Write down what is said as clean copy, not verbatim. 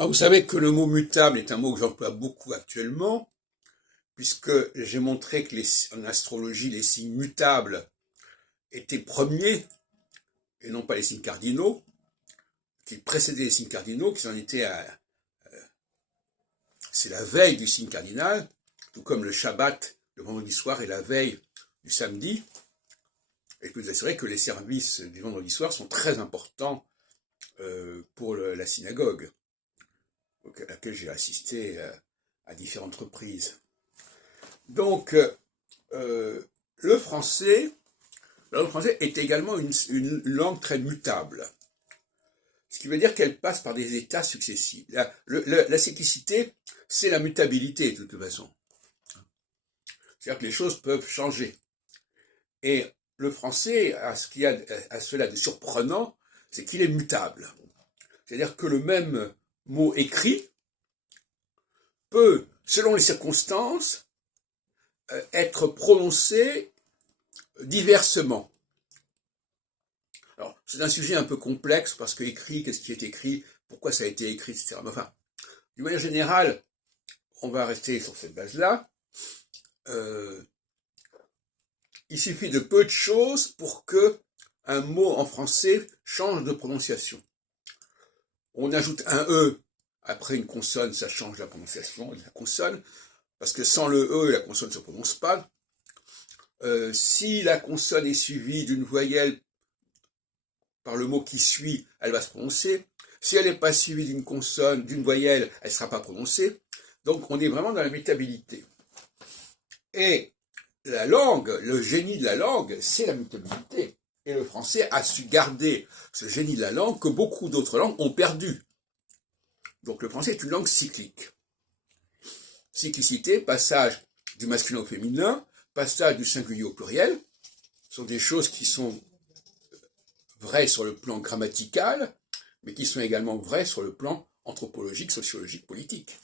Alors, vous savez que le mot mutable est un mot que j'emploie beaucoup actuellement, puisque j'ai montré que en astrologie, les signes mutables étaient premiers, et non pas les signes cardinaux, qu'ils précédaient les signes cardinaux, qu'ils en étaient c'est la veille du signe cardinal, tout comme le Shabbat, le vendredi soir, est la veille du samedi, et je peux vous assurer que les services du vendredi soir sont très importants pour la synagogue, à laquelle j'ai assisté à différentes reprises. Donc, le français est également une langue très mutable, ce qui veut dire qu'elle passe par des états successifs. La cyclicité, c'est la mutabilité de toute façon. C'est-à-dire que les choses peuvent changer. Et le français a cela de surprenant, c'est qu'il est mutable. C'est-à-dire que le même mot écrit peut, selon les circonstances, être prononcé diversement. Alors, c'est un sujet un peu complexe, parce que écrit, qu'est-ce qui est écrit, pourquoi ça a été écrit, etc. Mais enfin, d'une manière générale, on va rester sur cette base-là. Il suffit de peu de choses pour que un mot en français change de prononciation. On ajoute un E après une consonne, ça change la prononciation de la consonne, parce que sans le E, la consonne ne se prononce pas. Si la consonne est suivie d'une voyelle par le mot qui suit, elle va se prononcer. Si elle n'est pas suivie d'une consonne, d'une voyelle, elle ne sera pas prononcée. Donc on est vraiment dans la mutabilité. Et la langue, le génie de la langue, c'est la mutabilité. Et le français a su garder ce génie de la langue que beaucoup d'autres langues ont perdu. Donc le français est une langue cyclique. Cyclicité, passage du masculin au féminin, passage du singulier au pluriel, sont des choses qui sont vraies sur le plan grammatical, mais qui sont également vraies sur le plan anthropologique, sociologique, politique.